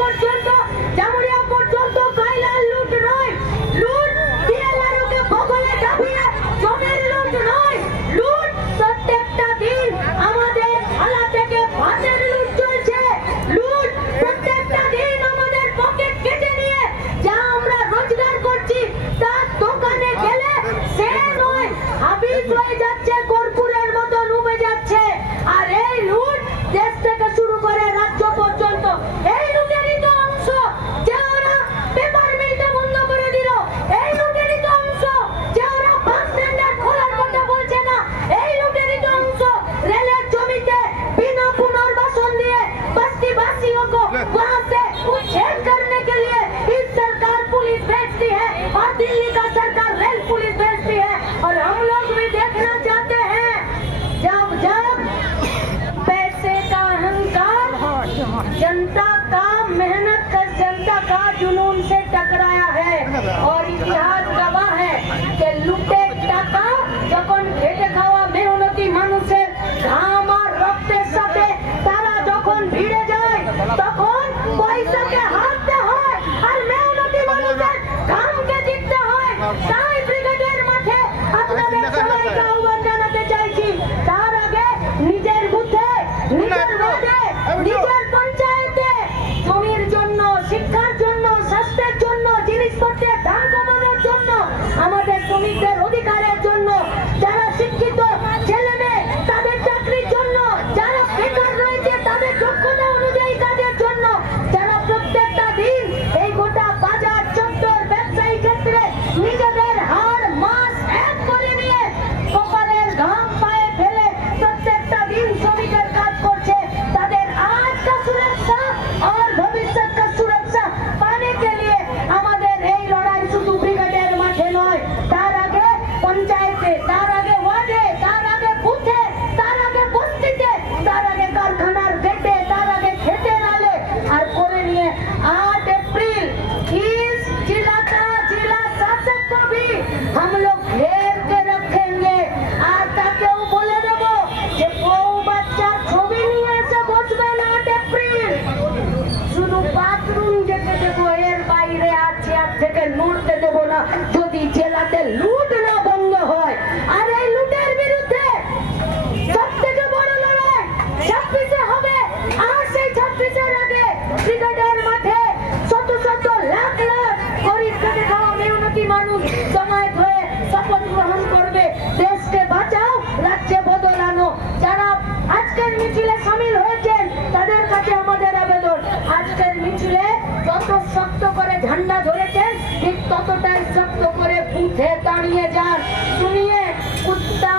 পর্যন্ত জামুরিয়া जनता का मेहनत कर जनता का जुनून से टकराया है और इतिहास गवाह है कि लुटे টাকা যখন খেটে খাওয়া মেহনতি মানুষের ঘাম আর রক্তের সাথে তারা যখন ভিড়ে যায় তখন পয়সাকে হারতে হয় আর মেহনতি মানুষের ঘামকে জিততে হয় তাই ব্রিগেডের মাঠে আপনাদের সবাইকে আহ্বান জানাতে চাইছি তার আগে নিজের বুথে নিজের ওয়ার্ডে নিজের যদি জেলাতে লুট না বন্ধ হয়, আর এই লুটের বিরুদ্ধে সব থেকে বড় লড়াই ছাব্বিশে হবে। আর সেই ছাব্বিশের আগে ক্রিকেটের মাঠে শত শত লাখ লাখ গরিব খেটে খাওয়া মেহনতি মানুষ জমায়েত হয়ে শপথ গ্রহণ করবে। দেশকে বাঁচাও, রাজ্যে বদলানো যারা আজকের মিছিলে সামিল হয়েছেন, তাদের কাছে আমাদের আবেদন। আজকের মিছিলে যত শক্ত করে ঝান্ডা ধরেছেন ততটাই শক্ত করে বুথে দাঁড়িয়ে যান। শুনিয়ে কুত্তা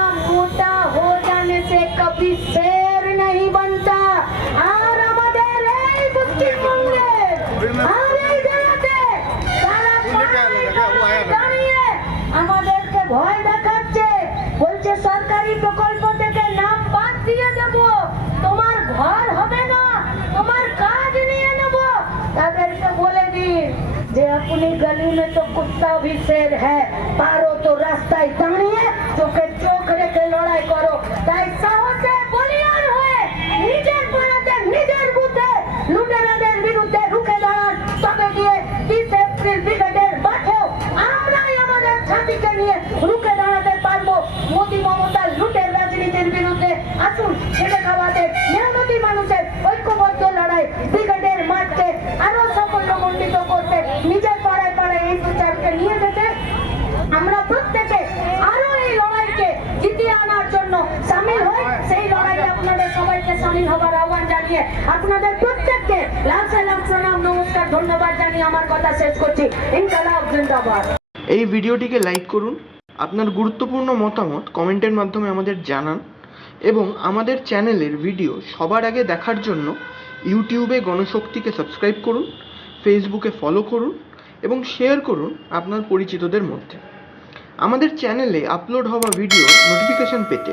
তুলে তো কুত্তা ভি শের হ্যাঁ পারো তো রাস্তায় দাঁড়িয়ে চোখে চোখ রেখে লড়াই করো। তাই সাহসে বলিয়ান হয়ে নিজের পাড়াতে, নিজের বুথে লুটেরাদের বিরুদ্ধে রুখে দাঁড়ান। তবে গিয়ে তিরিশ এপ্রিল ব্রিগেডের মাঠেও আমরাই আমাদের ছাতিকে নিয়ে রুখে দাঁড়াতে পারব। মোদী মমতার লুটের রাজনীতির বিরুদ্ধে আসুন ছেড়ে খাওয়াদের মেহনতি মানুষের ঐক্যবদ্ধ লড়াই ব্রিগেডের মাঠকে আরও সাফল্যমণ্ডিত করতে নিজের আপনাদের সবাইকে সামিল হবার আহ্বান জানিয়ে আপনাদের প্রত্যেককে লাল সালাম, প্রণাম, নমস্কার, ধন্যবাদ জানিয়ে আমার কথা শেষ করছি। ইনকালাব জিন্দাবাদ। এই ভিডিওটিকে লাইক করুন, আপনার গুরুত্বপূর্ণ মতামত কমেন্টের মাধ্যমে আমাদের জানান এবং আমাদের চ্যানেলের ভিডিও সবার আগে দেখার জন্য ইউটিউবে গণশক্তিকে সাবস্ক্রাইব করুন, ফেসবুকে ফলো করুন এবং শেয়ার করুন আপনার পরিচিতদের মধ্যে। আমাদের চ্যানেলে আপলোড হওয়া ভিডিও নোটিফিকেশন পেতে